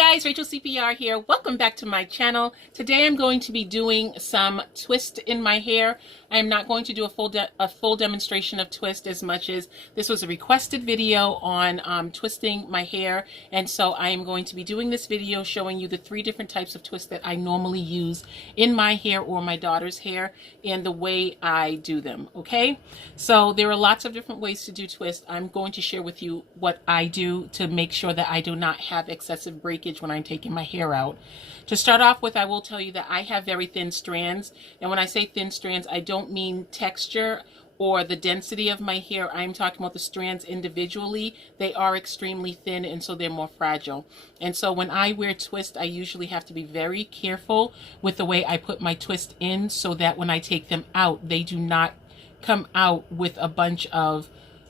guys, Rachel CPR here. Welcome back to my channel. Today I'm going to be doing some twist in my hair. I am not going to do a full demonstration of twist as much as this was a requested video on twisting my hair, and so I am going to be doing this video showing you the 3 different types of twists that I normally use in my hair or my daughter's hair and the way I do them. Okay, so there are lots of different ways to do twist. I'm going to share with you what I do to make sure that I do not have excessive breakage when I'm taking my hair out. To start off with, I will tell you that I have very thin strands, and when I say thin strands, I don't mean texture or the density of my hair. I'm talking about the strands individually. They are extremely thin, and so they're more fragile. And so when I wear twist, I usually have to be very careful with the way I put my twist in so that when I take them out, they do not come out with a bunch of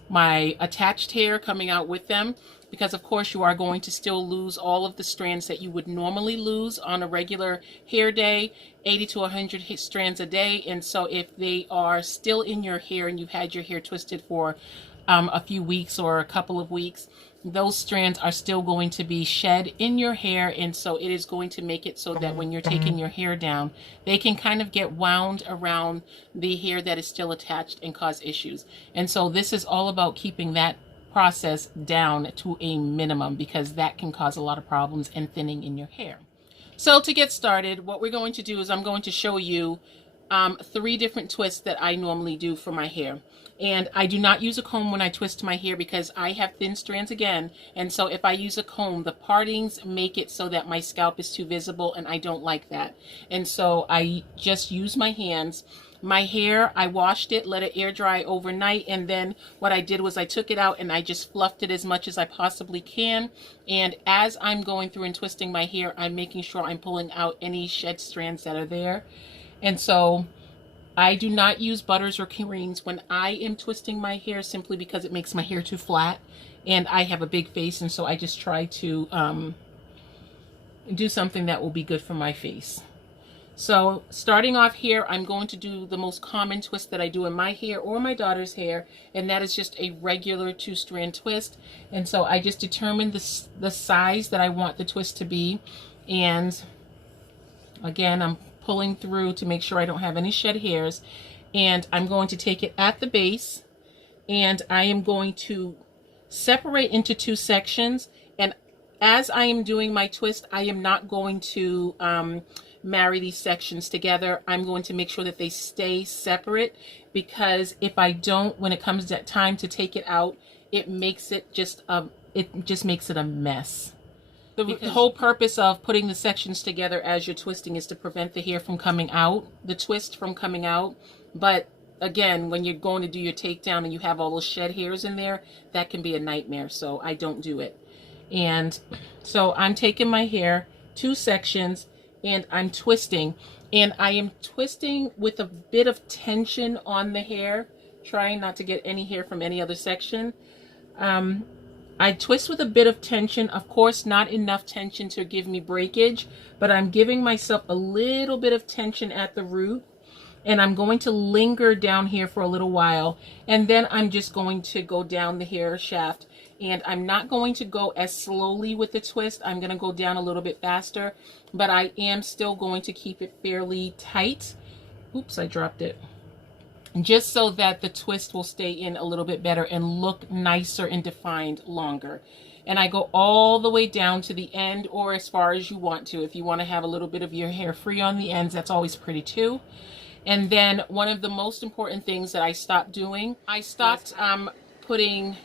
my attached hair coming out with them, because of course you are going to still lose all of the strands that you would normally lose on a regular hair day, 80 to 100 strands a day. And so if they are still in your hair and you've had your hair twisted for a few weeks or a couple of weeks, those strands are still going to be shed in your hair, and so it is going to make it so that when you're taking your hair down, they can kind of get wound around the hair that is still attached and cause issues. And so this is all about keeping that process down to a minimum, because that can cause a lot of problems and thinning in your hair. So to get started, what we're going to do is I'm going to show you 3 different twists that I normally do for my hair. And I do not use a comb when I twist my hair because I have thin strands again. And so if I use a comb, the partings make it so that my scalp is too visible, and I don't like that. And so I just use my hands. My hair, I washed it, let it air dry overnight, and then what I did was I took it out and I just fluffed it as much as I possibly can. And as I'm going through and twisting my hair, I'm making sure I'm pulling out any shed strands that are there. And so I do not use butters or creams when I am twisting my hair, simply because it makes my hair too flat, and I have a big face, and so I just try to do something that will be good for my face. So starting off here, I'm going to do the most common twist that I do in my hair or my daughter's hair, and that is just a regular 2-strand twist. And so I just determine the size that I want the twist to be, and again, I'm pulling through to make sure I don't have any shed hairs, and I'm going to take it at the base, and I am going to separate into 2 sections. And as I am doing my twist, I am not going to marry these sections together. I'm going to make sure that they stay separate, because if I don't, when it comes to time to take it out, it makes it just makes it a mess. The whole purpose of putting the sections together as you're twisting is to prevent the hair from coming out, the twist from coming out. But again, when you're going to do your takedown and you have all those shed hairs in there, that can be a nightmare. So I don't do it. And so I'm taking my hair, 2 sections, and I'm twisting. And I am twisting with a bit of tension on the hair, trying not to get any hair from any other section. I twist with a bit of tension, of course not enough tension to give me breakage, but I'm giving myself a little bit of tension at the root, and I'm going to linger down here for a little while, and then I'm just going to go down the hair shaft. And I'm not going to go as slowly with the twist. I'm going to go down a little bit faster, but I am still going to keep it fairly tight. Oops, I dropped it. Just so that the twist will stay in a little bit better and look nicer and defined longer. And I go all the way down to the end, or as far as you want to. If you want to have a little bit of your hair free on the ends, that's always pretty too. And then one of the most important things that I stopped doing, I stopped putting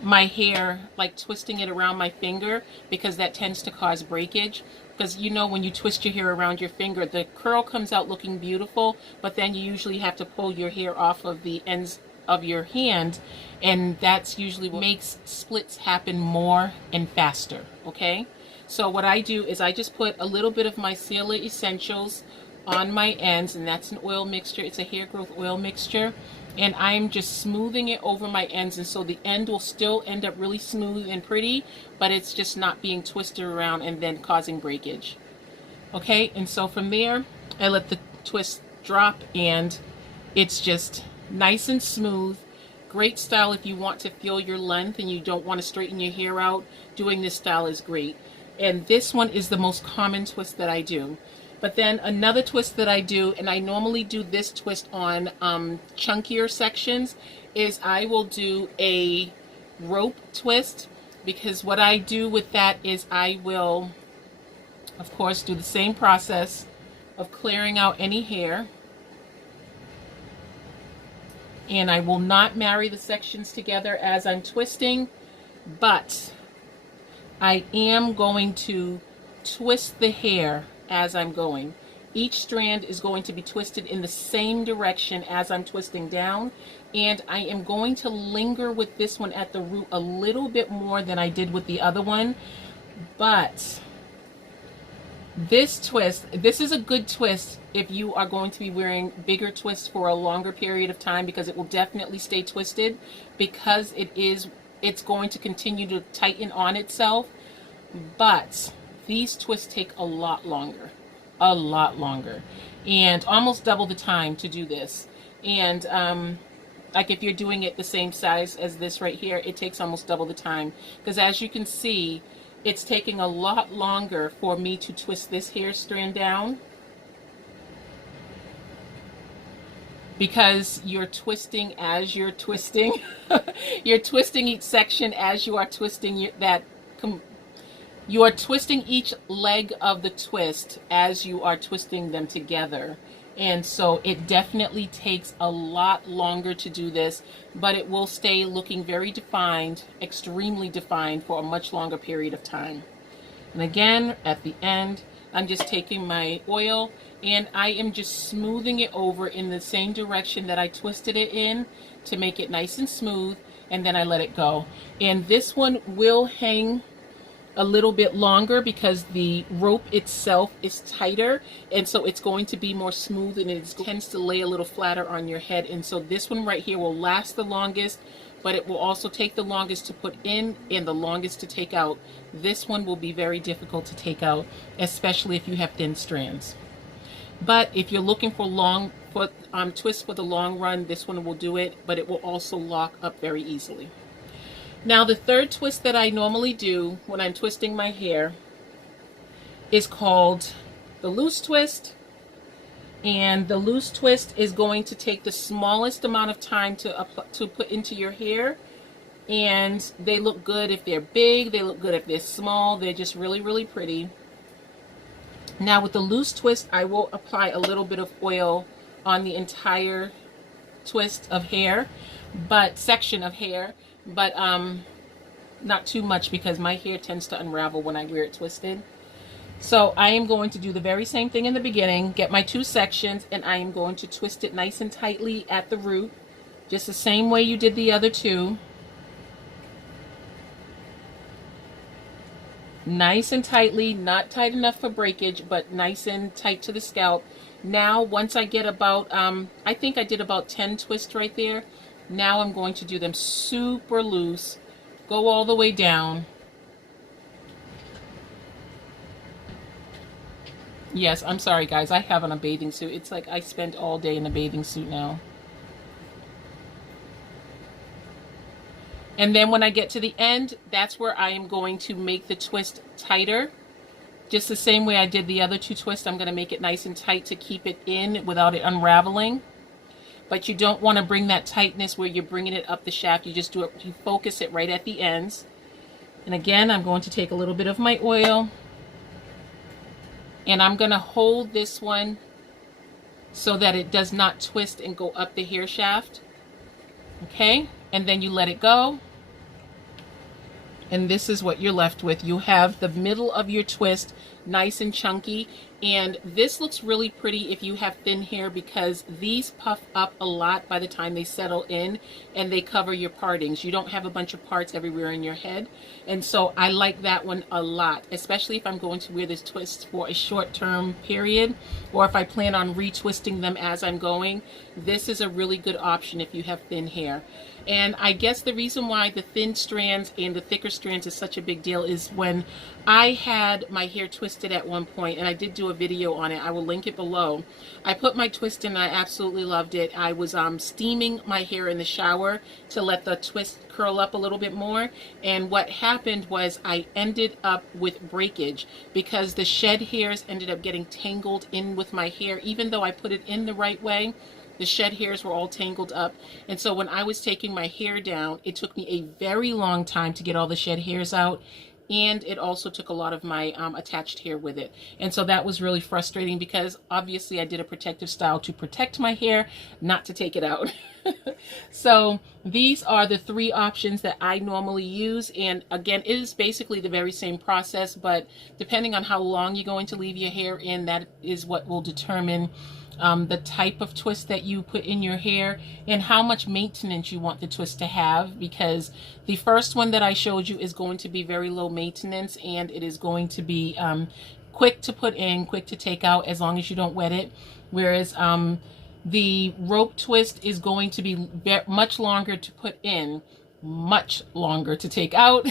my hair, like twisting it around my finger, because that tends to cause breakage. Because you know, when you twist your hair around your finger, the curl comes out looking beautiful, but then you usually have to pull your hair off of the ends of your hand, and that's usually what makes splits happen more and faster. Okay, so what I do is I just put a little bit of my Sealer Essentials on my ends, and that's an oil mixture. It's a hair growth oil mixture, and I'm just smoothing it over my ends, and so the end will still end up really smooth and pretty, but it's just not being twisted around and then causing breakage. Okay, and so from there I let the twist drop, and it's just nice and smooth. Great style if you want to feel your length and you don't want to straighten your hair out. Doing this style is great. And this one is the most common twist that I do. But then another twist that I do, and I normally do this twist on chunkier sections, is I will do a rope twist, because what I do with that is I will, of course, do the same process of clearing out any hair. And I will not marry the sections together as I'm twisting, but I am going to twist the hair as I'm going. Each strand is going to be twisted in the same direction as I'm twisting down, and I am going to linger with this one at the root a little bit more than I did with the other one. But this twist, this is a good twist if you are going to be wearing bigger twists for a longer period of time, because it will definitely stay twisted, because it's going to continue to tighten on itself. But these twists take a lot longer, and almost double the time to do this. And like if you're doing it the same size as this right here, it takes almost double the time, because as you can see, it's taking a lot longer for me to twist this hair strand down, because you're twisting as you're twisting. You're twisting each section as you are twisting you are twisting each leg of the twist as you are twisting them together. And so it definitely takes a lot longer to do this, but it will stay looking very defined, extremely defined, for a much longer period of time. And again, at the end, I'm just taking my oil and I am just smoothing it over in the same direction that I twisted it in to make it nice and smooth, and then I let it go. And this one will hang a little bit longer because the rope itself is tighter, and so it's going to be more smooth, and it tends to lay a little flatter on your head. And so this one right here will last the longest, but it will also take the longest to put in and the longest to take out. This one will be very difficult to take out, especially if you have thin strands. But if you're looking for twists for the long run, this one will do it, but it will also lock up very easily. Now the third twist that I normally do when I'm twisting my hair is called the loose twist. And the loose twist is going to take the smallest amount of time to put into your hair. And they look good if they're big, they look good if they're small, they're just really, really pretty. Now with the loose twist, I will apply a little bit of oil on the entire twist of hair, section of hair, but not too much, because my hair tends to unravel when I wear it twisted. So I am going to do the very same thing in the beginning, get my two sections, and I am going to twist it nice and tightly at the root, just the same way you did the other two. Nice and tightly, not tight enough for breakage, but nice and tight to the scalp. Now, once I get about, I think I did about 10 twists right there. Now I'm going to do them super loose, go all the way down. Yes, I'm sorry guys, I have on a bathing suit. It's like I spent all day in a bathing suit now. And then when I get to the end, that's where I am going to make the twist tighter. Just the same way I did the other two twists, I'm going to make it nice and tight to keep it in without it unraveling. But you don't want to bring that tightness where you're bringing it up the shaft. You just do it, you focus it right at the ends. And again, I'm going to take a little bit of my oil, and I'm going to hold this one so that it does not twist and go up the hair shaft. Okay, and then you let it go. And this is what you're left with. You have the middle of your twist nice and chunky, and this looks really pretty if you have thin hair, because these puff up a lot by the time they settle in and they cover your partings. You don't have a bunch of parts everywhere in your head, and so I like that one a lot, especially if I'm going to wear this twist for a short-term period, or if I plan on retwisting them as I'm going. This is a really good option if you have thin hair. And I guess the reason why the thin strands and the thicker strands is such a big deal is when I had my hair twisted at one point, and I did do a video on it, I will link it below. I put my twist in and I absolutely loved it. I was steaming my hair in the shower to let the twist curl up a little bit more, and what happened was I ended up with breakage because the shed hairs ended up getting tangled in with my hair. Even though I put it in the right way, the shed hairs were all tangled up. And so when I was taking my hair down, it took me a very long time to get all the shed hairs out. And it also took a lot of my attached hair with it. And so that was really frustrating because obviously I did a protective style to protect my hair, not to take it out. So these are the 3 options that I normally use. And again, it is basically the very same process, but depending on how long you're going to leave your hair in, that is what will determine the type of twist that you put in your hair and how much maintenance you want the twist to have, because the first one that I showed you is going to be very low maintenance, and it is going to be quick to put in, quick to take out as long as you don't wet it, whereas the rope twist is going to be much longer to put in, much longer to take out.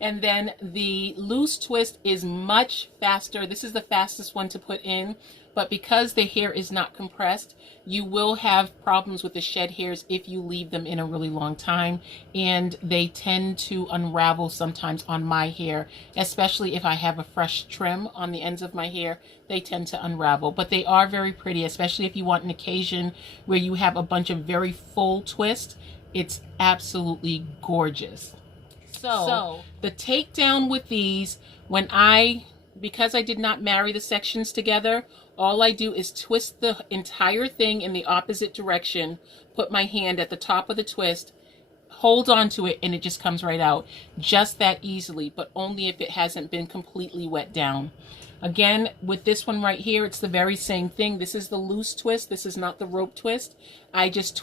And then the loose twist is much faster. This is the fastest one to put in, but because the hair is not compressed, you will have problems with the shed hairs if you leave them in a really long time, and they tend to unravel sometimes on my hair, especially if I have a fresh trim on the ends of my hair. They tend to unravel, but they are very pretty, especially if you want an occasion where you have a bunch of very full twists. It's absolutely gorgeous. So the takedown with these, because I did not marry the sections together, all I do is twist the entire thing in the opposite direction, put my hand at the top of the twist, hold on to it, and it just comes right out. Just that easily, but only if it hasn't been completely wet down. Again, with this one right here, it's the very same thing. This is the loose twist. This is not the rope twist. I just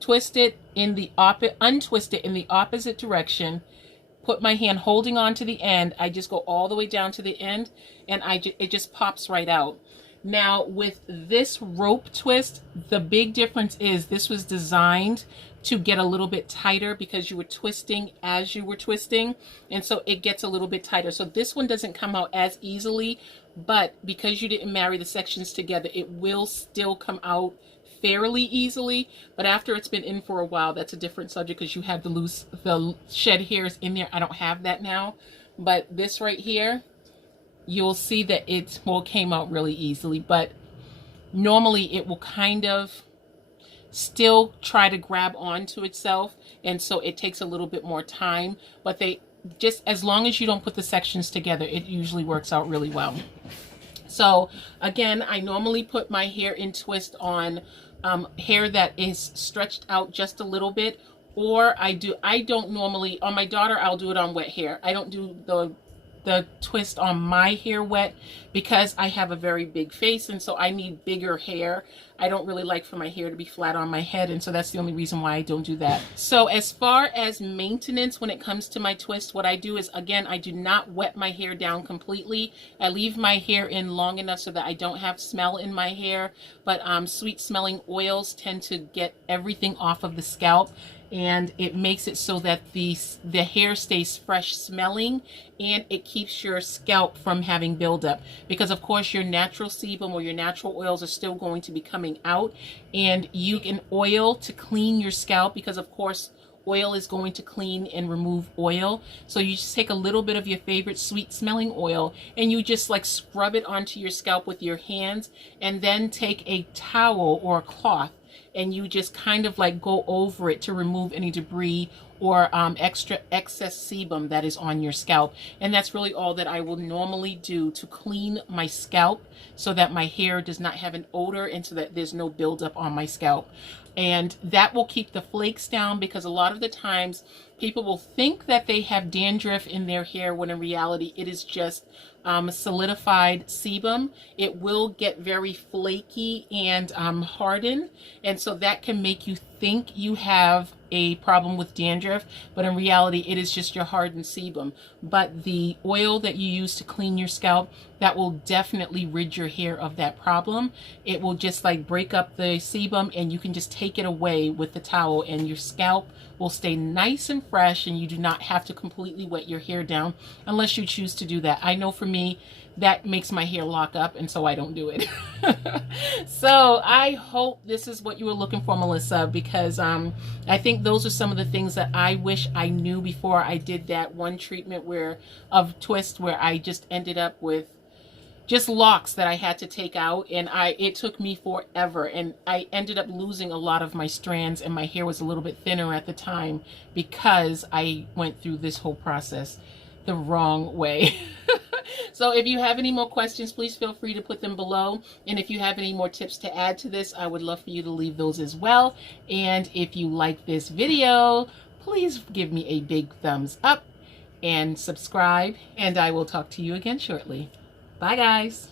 twist it in the untwist it in the opposite direction, put my hand holding on to the end. I just go all the way down to the end, and it just pops right out. Now with this rope twist, the big difference is this was designed to get a little bit tighter because you were twisting as you were twisting, and so it gets a little bit tighter. So this one doesn't come out as easily, but because you didn't marry the sections together, it will still come out fairly easily. But after it's been in for a while, that's a different subject because you have the shed hairs in there. I don't have that now, but this right here, you'll see that it came out really easily, but normally it will kind of still try to grab onto itself, and so it takes a little bit more time, but just as long as you don't put the sections together, it usually works out really well. So again, I normally put my hair in twist on hair that is stretched out just a little bit, or I don't normally, on my daughter, I'll do it on wet hair. I don't do the twist on my hair wet because I have a very big face, and so I need bigger hair. I don't really like for my hair to be flat on my head, and so that's the only reason why I don't do that. So as far as maintenance when it comes to my twist, what I do is, again, I do not wet my hair down completely. I leave my hair in long enough so that I don't have smell in my hair, but sweet smelling oils tend to get everything off of the scalp, and it makes it so that the hair stays fresh smelling, and it keeps your scalp from having buildup, because of course your natural sebum or your natural oils are still going to be coming out, and you can oil to clean your scalp, because of course oil is going to clean and remove oil. So you just take a little bit of your favorite sweet smelling oil and you just like scrub it onto your scalp with your hands, and then take a towel or a cloth and you just kind of like go over it to remove any debris or excess sebum that is on your scalp. And that's really all that I will normally do to clean my scalp, so that my hair does not have an odor and so that there's no buildup on my scalp. And that will keep the flakes down, because a lot of the times people will think that they have dandruff in their hair when in reality it is just solidified sebum. It will get very flaky and harden, and so that can make you think you have a problem with dandruff, but in reality it is just your hardened sebum. But the oil that you use to clean your scalp, that will definitely rid your hair of that problem. It will just like break up the sebum, and you can just take it away with the towel, and your scalp will stay nice and fresh, and you do not have to completely wet your hair down unless you choose to do that. I know for me, that makes my hair lock up, and so I don't do it. So I hope this is what you were looking for, Melissa, because I think those are some of the things that I wish I knew before I did that one treatment of twist, where I just ended up with just locks that I had to take out, and it took me forever, and I ended up losing a lot of my strands, and my hair was a little bit thinner at the time because I went through this whole process the wrong way. So if you have any more questions, please feel free to put them below. And if you have any more tips to add to this, I would love for you to leave those as well. And if you like this video, please give me a big thumbs up and subscribe. And I will talk to you again shortly. Bye, guys.